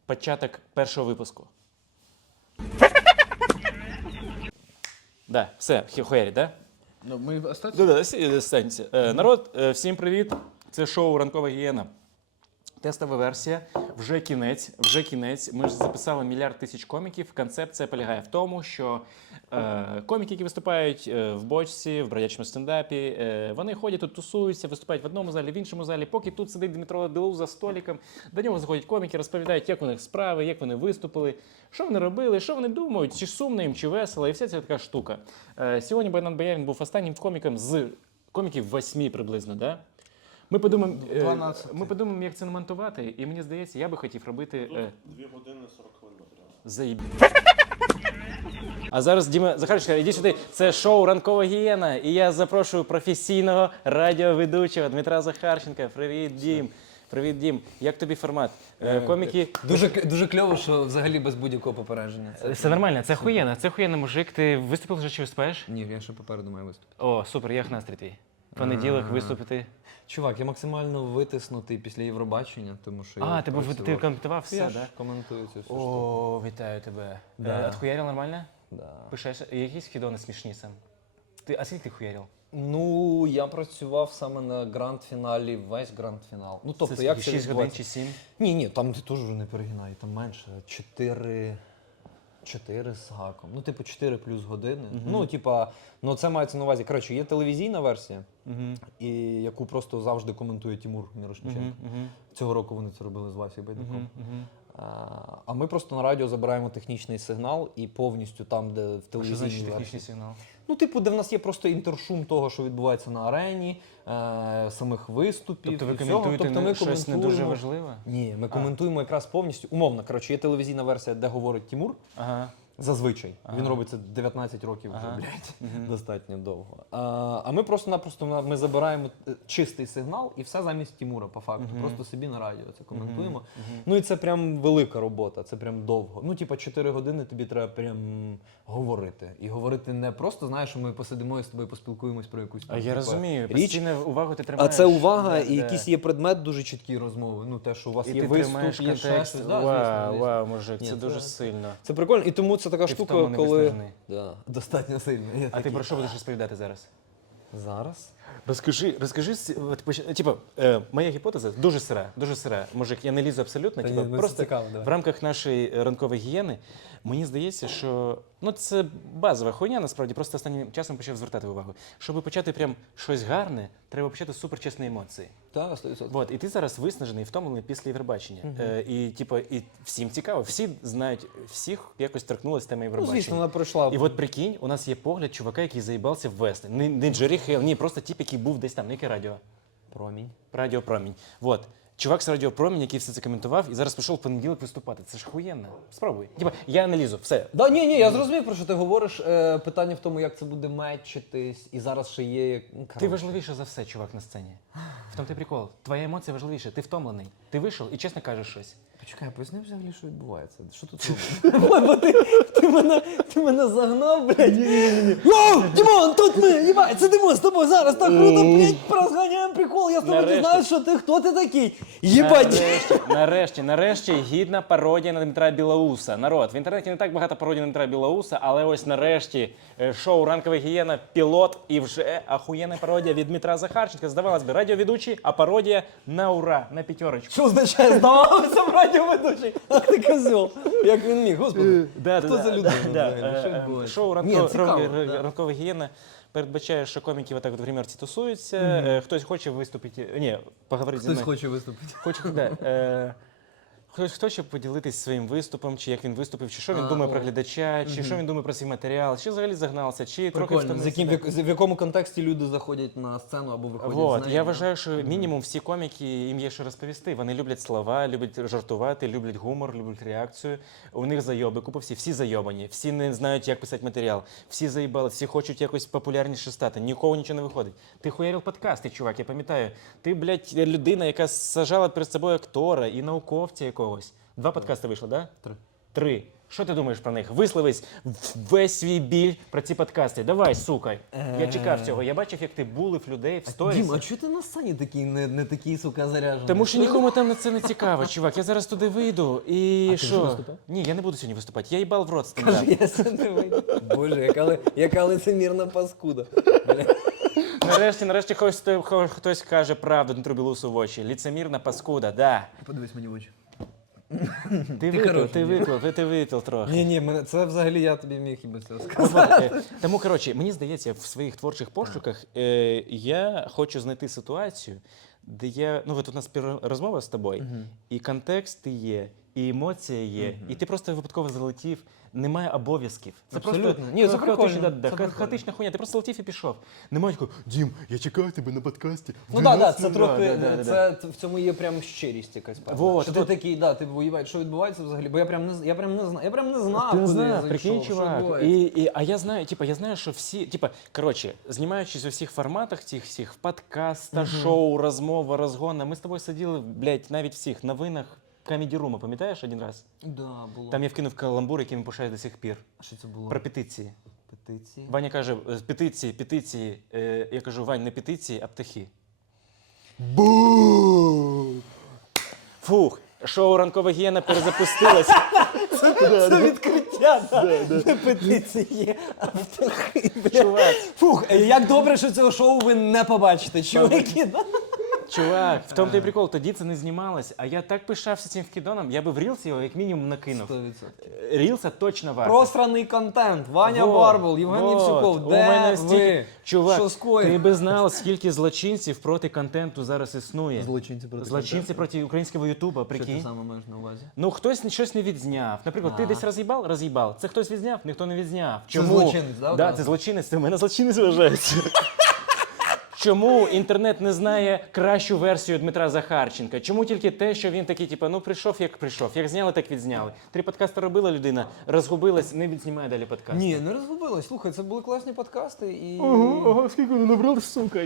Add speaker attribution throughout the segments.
Speaker 1: початок першого випуску. Да, все, хуярі, да?
Speaker 2: Ну, ми остатньо?
Speaker 1: Да, всі останеться. Народ, всім привіт. Це шоу «Ранкова гієна». Тестова версія. Вже кінець. Ми ж записали 1 мільярд тисяч коміків. Концепція полягає в тому, що коміки, які виступають в бочці, в бродячому стендапі, вони ходять тут, тусуються, виступають в одному залі, в іншому залі. Поки тут сидить Дмитро Білоус за столиком, до нього заходять коміки, розповідають, як у них справи, як вони виступили, що вони робили, що вони думають, чи сумно їм, чи весело, і вся ця така штука. Сьогодні Богдан Боярин був останнім коміком з коміків 8 приблизно, да? Ми подумаємо, як це намонтувати, і мені здається, я би хотів робити...
Speaker 3: 2 години 40 хвилин матеріалу.
Speaker 1: Заїб. А зараз, Діма Захарченко, іди сюди. Це шоу «Ранкова гієна», і я запрошую професійного радіоведучого Дмитра Захарченка. Привіт, Дім. Привіт, Дім. Як тобі формат? Коміки...
Speaker 2: Дуже кльово, що взагалі без будь-якого попередження.
Speaker 1: Все нормально, це охуєнно, мужик. Ти виступив вже чи виступаєш?
Speaker 2: Ні, я ще попереду маю виступ.
Speaker 1: О, супер, як настрій твій? Понеділок виступити.
Speaker 2: Чувак, я максимально витиснутий після Євробачення, тому що
Speaker 1: А, ти коментував все,
Speaker 2: я
Speaker 1: так?
Speaker 2: ж коментую цю всю штуку.
Speaker 1: О, вітаю тебе.
Speaker 2: Да.
Speaker 1: Отхуярив нормально?
Speaker 2: Да.
Speaker 1: Пишеш, якісь хідони смішні сам? А скільки ти хуярив?
Speaker 2: Ну, я працював саме на гранд-фіналі, весь гранд-фінал. Ну, тобто,
Speaker 1: Це
Speaker 2: як це
Speaker 1: 6 годин
Speaker 2: відбувається?
Speaker 1: чи 7?
Speaker 2: Ні, там ти теж вже не перегинай, там менше. 4 з гаком. Ну, типу, 4 плюс години. Ну, типа, ну це мається на увазі. Коротше, є телевізійна версія, і яку просто завжди коментує Тимур Мірошниченко. Цього року вони це робили з Васею Байдаком. А ми просто на радіо забираємо технічний сигнал і повністю там, де в
Speaker 1: Що
Speaker 2: телевізійній
Speaker 1: значить
Speaker 2: версії.
Speaker 1: технічний сигнал?
Speaker 2: Ну, типу, де в нас є просто інтершум того, що відбувається на арені, самих виступів.
Speaker 1: Тобто ви
Speaker 2: і всього.
Speaker 1: коментуєте
Speaker 2: ми
Speaker 1: щось не дуже важливе?
Speaker 2: Ні, ми коментуємо якраз повністю. Умовно, коротше, є телевізійна версія, де говорить Тимур.
Speaker 1: Ага.
Speaker 2: Зазвичай. Він робить це 19 років вже, блядь, достатньо довго. А ми просто-напросто ми забираємо чистий сигнал і все замість Тимура, по факту. Просто собі на радіо це коментуємо. Ну і це прям велика робота, це прям довго. Ну, типа, 4 години тобі треба прям говорити. І говорити не просто, знаєш, що ми посидимо і з тобою поспілкуємось про якусь
Speaker 1: А я розумію,
Speaker 2: річ.
Speaker 1: постійно увагу ти тримаєш.
Speaker 2: А це увага
Speaker 1: Да,
Speaker 2: і
Speaker 1: да.
Speaker 2: якийсь є предмет дуже чіткий розмови. Ну, те, що у вас
Speaker 1: І
Speaker 2: є
Speaker 1: ти
Speaker 2: виступ,
Speaker 1: тримаєш
Speaker 2: є ще
Speaker 1: контекст.
Speaker 2: щось. Да,
Speaker 1: Вау,
Speaker 2: звісно.
Speaker 1: вау, мужик,
Speaker 2: Ні,
Speaker 1: це дуже сильно.
Speaker 2: Це прикольно. І тому це така
Speaker 1: Ти в
Speaker 2: штука,
Speaker 1: тому не
Speaker 2: коли...
Speaker 1: виснажений.
Speaker 2: Да, достатньо сильно. Я
Speaker 1: А ти
Speaker 2: такий,
Speaker 1: про що будеш розповідати зараз?
Speaker 2: Зараз?
Speaker 1: Розкажи, типу, моя гіпотеза дуже сира. Мужик, я не лізу абсолютно.
Speaker 2: Та
Speaker 1: Типу,
Speaker 2: ні, ну, це
Speaker 1: просто
Speaker 2: цікаво, давай.
Speaker 1: в рамках нашої ранкової гігієни, мені здається, що це базова хуйня, насправді, просто останнім часом почав звертати увагу. Щоб почати прям щось гарне, треба почати з суперчесні емоції.
Speaker 2: Так, 100%.
Speaker 1: Вот, і ти зараз виснажений і втомлений після Євробачення. І всім цікаво, всі знають, всіх якось торкнулася тема
Speaker 2: Ну,
Speaker 1: Євробачення.
Speaker 2: звісно, вона пройшла.
Speaker 1: І от прикинь, у нас є погляд чувака, який заїбався ввести. Не Джері Хейл, ні, просто тип, який був десь там, на яке радіо?
Speaker 2: Промінь.
Speaker 1: Радіо Промінь. Вот. Чувак з Радіо Промінь, який все це коментував, і зараз пішов в понеділок виступати. Це ж хуєнно. Спробуй. Типа, я не лізу, все.
Speaker 2: Да, ні, я зрозумів, про що ти говориш. Питання в тому, як це буде мечитись, і зараз ще є... Ну,
Speaker 1: Ти
Speaker 2: коротше.
Speaker 1: важливіше за все, чувак, на сцені. В тому ти прикол. Твоя емоція важливіша. Ти втомлений. Ти вийшов і чесно кажеш щось.
Speaker 2: Почекай, поясни взагалі, що відбувається. Що тут робиш? Ти мене загнав, блядь. Йоу, Дімон, тут ми, їбать, сидимо з тобою зараз, так круто, блядь, розганяємо прикол, я з тобою
Speaker 1: Нарешті.
Speaker 2: дізнаюсь, що ти, хто ти такий. Їбать.
Speaker 1: Нарешті гідна пародія на Дмитра Білоуса. Народ, в інтернеті не так багато пародій на Дмитра Білоуса, але ось нарешті шоу «Ранкова гієна», пілот і вже ахуєнна пародія від Дмитра Захарченка. Здавалось би, радіоведучий, а пародія на ура, на п'ятерочку.
Speaker 2: Що означає, здавалося в радіоведучий? Ах ти козьол. Як він міг, господи. Хто за людина взагалі? Що відбувається?
Speaker 1: Шоу
Speaker 2: Ні, цікаво, да.
Speaker 1: «Ранкова гієна» передбачає, що коміки отак от в гримерці тусуються, хтось хоче виступити, ні, поговорити зі
Speaker 2: Хтось
Speaker 1: мною.
Speaker 2: хоче виступити.
Speaker 1: Хтось хоче поділитись своїм виступом, чи як він виступив, чи що він думає про глядача, чи що він думає про свій матеріал, чи взагалі загнався, чи трохи
Speaker 2: Прикольно.
Speaker 1: втомився.
Speaker 2: В якому контексті люди заходять на сцену або виходять з
Speaker 1: Вот.
Speaker 2: неї?
Speaker 1: Я вважаю, що мінімум всі коміки, їм є що розповісти. Вони люблять слова, люблять жартувати, люблять гумор, люблять реакцію. У них зайоби, купа всі зайобані, всі не знають, як писати матеріал, всі заїбали, всі хочуть якось популярніше стати, нікого нічого не виходить. Ти хуярив подкасти, чувак, я пам'ятаю. Ти, блядь, людина, яка сажала перед собою актора і науковця якогось. 2 подкасти вийшло, да?
Speaker 2: 3.
Speaker 1: 3. Що ти думаєш про них? Висловись весь свій біль про ці подкасти. Давай, сука. Я чекав цього. Я бачив, як ти булив людей в сторіс.
Speaker 2: Дім, а чого ти на сцені такий, не такий, сука, заряджений?
Speaker 1: Тому що нікому там на це не цікаво, чувак. Я зараз туди вийду і
Speaker 2: А ти вже
Speaker 1: що?
Speaker 2: виступав?
Speaker 1: Ні, я не буду сьогодні виступати. Я їбав в рот стендап.
Speaker 2: Каже, я сюди вийду. Боже, яка лицемірна паскуда. Бля.
Speaker 1: Нарешті хтось каже правду Дмитру Білусу в очі. Ліцемірна паскуда, да.
Speaker 2: Подивись мені в очі.
Speaker 1: Ти випив трохи.
Speaker 2: Ні, це взагалі я тобі міг і без цього сказати.
Speaker 1: Тому, коротше, мені здається, в своїх творчих пошуках я хочу знайти ситуацію, де я. Ну, от у нас розмова з тобою, і контекст є, і емоція є, і ти просто випадково залетів. Немає обов'язків. Це
Speaker 2: Абсолютно.
Speaker 1: просто
Speaker 2: Ні, це
Speaker 1: хаотична,
Speaker 2: прикольно.
Speaker 1: да,
Speaker 2: Це прикольно.
Speaker 1: хаотична хуйня. Ти просто летів і пішов. Немає такого, Дім, я чекаю тебе на подкасті.
Speaker 2: Ну так, це трохи, це в цьому є прям щирість якась певна.
Speaker 1: Вот,
Speaker 2: Що ти такий, да, ти воюєш, що відбувається взагалі, бо я прям не знав,
Speaker 1: Ти не
Speaker 2: куди
Speaker 1: знав,
Speaker 2: я
Speaker 1: прикинь,
Speaker 2: зайшов, що
Speaker 1: чувак.
Speaker 2: відбувається.
Speaker 1: А я знаю, що всі, коротше, знімаючись у всіх форматах, цих всіх подкаста, шоу, розмова, розгона, ми з тобою сиділи, блядь, навіть всіх новинах Comedy Room, пам'ятаєш один раз?
Speaker 2: Да, було.
Speaker 1: Там я вкинув каламбур, який він пишає до сих пір.
Speaker 2: А що це було?
Speaker 1: Про петиції.
Speaker 2: Петиції?
Speaker 1: Ваня каже, петиції. Я кажу, Вань, не петиції, а птахи. Бу! Фух, шоу «Ранкова гієна» перезапустилось.
Speaker 2: Це відкриття, не петиції, а птахи.
Speaker 1: Чувак,
Speaker 2: Фух, як добре, що цього шоу ви не побачите, чуваки.
Speaker 1: чувак, в тому той прикол, тоді це не знімалось, а я так пишався цим вкидоном, я би в Рілс його як мінімум накинув.
Speaker 2: 100%.
Speaker 1: Рілса точно варто.
Speaker 2: Просраний контент. Ваня
Speaker 1: Вот,
Speaker 2: Барбул, Євген
Speaker 1: вот.
Speaker 2: Євсюков.
Speaker 1: У мене
Speaker 2: Де
Speaker 1: стільки-
Speaker 2: ви?
Speaker 1: Чувак,
Speaker 2: Що скоїв?
Speaker 1: ти би знав, скільки злочинців проти контенту зараз існує.
Speaker 2: Злочинці
Speaker 1: Проти українського Ютуба,
Speaker 2: Що ти
Speaker 1: прикинь.
Speaker 2: саме маєш на увазі?
Speaker 1: Ну, хтось щось не відзняв. Наприклад, ти десь роз'їбав? Роз'їбав. Це хтось відзняв? Ніхто не відзняв. Чому?
Speaker 2: злочинець, да,
Speaker 1: Да,
Speaker 2: одразу?
Speaker 1: це злочинець. Це в мене злочинець вважається. Чому інтернет не знає кращу версію Дмитра Захарченка? Чому тільки те, що він такий, ну прийшов, як зняли, так відзняли. 3 подкасти робила людина, розгубилась, не відзнімає далі подкаст.
Speaker 2: Ні, не розгубилась. Слухай, це були класні подкасти і...
Speaker 1: Ага, скільки вони набрали, сука.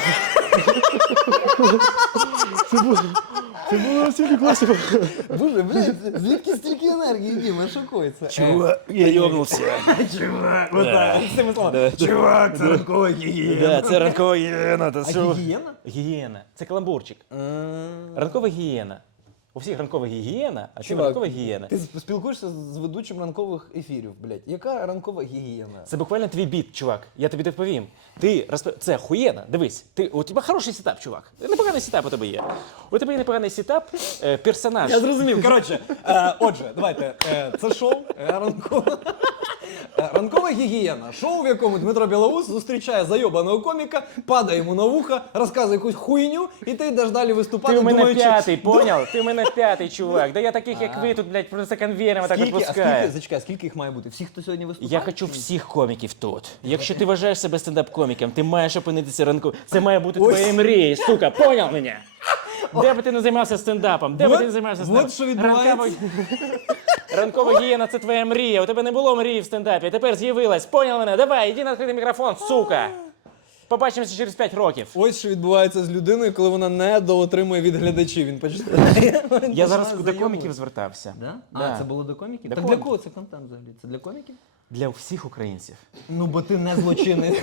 Speaker 1: Це було настільки класно.
Speaker 2: Боже, блядь, звідки стільки енергії, Діма, шокується.
Speaker 1: Чувак, я йобнувся.
Speaker 2: Чувак, отак, з цими словами. Чувак, це ранкова гігієна.
Speaker 1: Да, це ранкова гієна.
Speaker 2: А гігієна?
Speaker 1: Гієна. Це каламбурчик. Ранкова гієна. У всіх ранкова гігієна, а ти
Speaker 2: Чувак,
Speaker 1: ранкова гієна.
Speaker 2: Ти спілкуєшся з ведучим ранкових ефірів, блядь. Яка ранкова гігієна?
Speaker 1: Це буквально твій біт, чувак. Я тобі відповім. Це хуєна. Дивись, у тебе хороший сетап, чувак. Непоганий сетап у тебе є. У тебе є непоганий сетап, персонаж.
Speaker 2: Я зрозумів. Коротше, отже, давайте. Це шоу ранкове. Ранкова гігієна. Шоу, в якому Дмитро Білоус зустрічає зайобаного коміка, падає йому на вуха, розказує якусь хуйню, і ти йдеш далі виступати,
Speaker 1: Ти у мене
Speaker 2: думаючи...
Speaker 1: п'ятий, поняв? Ти у мене п'ятий, чувак. Да я таких, як ви, тут, блядь, просто конвейером так відпускаю.
Speaker 2: Зачекай, скільки їх має бути? Всі, хто сьогодні виступає?
Speaker 1: Я хочу всіх коміків тут. Якщо ти вважаєш себе стендап-коміком, ти маєш опинитися ранку. Це має бути твоєю мрією, сука, поняв мене? Де би ти не займався стендапом? Де би ти не займався стендапом?
Speaker 2: Вот що відбувається.
Speaker 1: Ранкова гієна – це твоя мрія. У тебе не було мрії в стендапі, тепер з'явилась. Поняв мене? Давай, іди на відкритий мікрофон, сука. Побачимося через 5 років.
Speaker 2: Ось що відбувається з людиною, коли вона не доотримує від глядачів. Він починає.
Speaker 1: Я зараз до коміків звертався.
Speaker 2: Да?
Speaker 1: Да.
Speaker 2: А, це було до коміків?
Speaker 1: До
Speaker 2: Так
Speaker 1: коміків.
Speaker 2: для кого це контент взагалі? Це для коміків?
Speaker 1: Для всіх українців.
Speaker 2: Ну, бо ти не злочинець.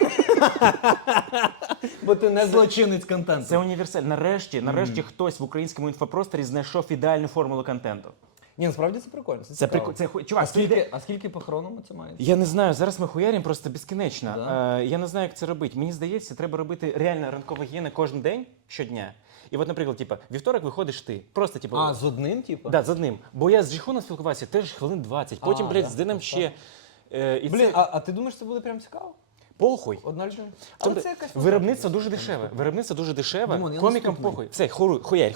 Speaker 2: Бо ти не злочинець контенту.
Speaker 1: Це універсаль. Нарешті хтось в українському інфопросторі знайшов ідеальну формулу контенту.
Speaker 2: Ні, насправді це прикольно. Це
Speaker 1: Це
Speaker 2: цікаво.
Speaker 1: чувак,
Speaker 2: А скільки по хроному це має?
Speaker 1: я не знаю, зараз ми хуяримо просто безкінечно.
Speaker 2: Да?
Speaker 1: Я не знаю, як це робити. Мені здається, треба робити реально ранкова гігієна кожен день, щодня. І от, наприклад, вівторок виходиш ти. Просто,
Speaker 2: А, з одним, типу?
Speaker 1: да, з одним. Бо я з Жіхоном спілкувався теж хвилин 20. Потім, блядь,
Speaker 2: да,
Speaker 1: з Дином ще. І
Speaker 2: Блін,
Speaker 1: це
Speaker 2: а ти думаєш, це буде прям цікаво?
Speaker 1: похуй.
Speaker 2: Одна людина?
Speaker 1: Тобто,
Speaker 2: Але це якась...
Speaker 1: виробництво дуже дешеве. Виробництво дуже дешеве.
Speaker 2: Димон, я
Speaker 1: Комікам
Speaker 2: наступний.
Speaker 1: похуй. Все, хуярь.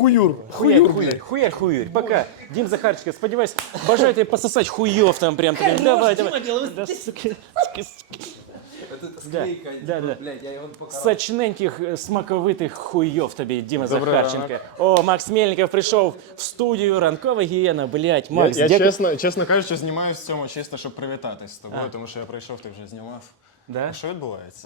Speaker 1: Хуярь. Пока. Дім Захарченко, сподіваюсь, бажаю тобі пососати хуйов там прям. Давай. Да, сука.
Speaker 2: Склейка,
Speaker 1: да.
Speaker 2: блядь, я його покарав.
Speaker 1: Сочненьких, смаковитих хуйов тобі, Діма Захарченко. О, Макс Мельников прийшов в студію «Ранкова гієна». Блядь, Макс,
Speaker 3: Я
Speaker 1: дякую.
Speaker 3: чесно кажучи, знімаюсь в цьому чисто, щоб привітатись з тобою,
Speaker 1: А.
Speaker 3: тому що я прийшов, ти вже знімав.
Speaker 1: Да?
Speaker 3: Що відбувається?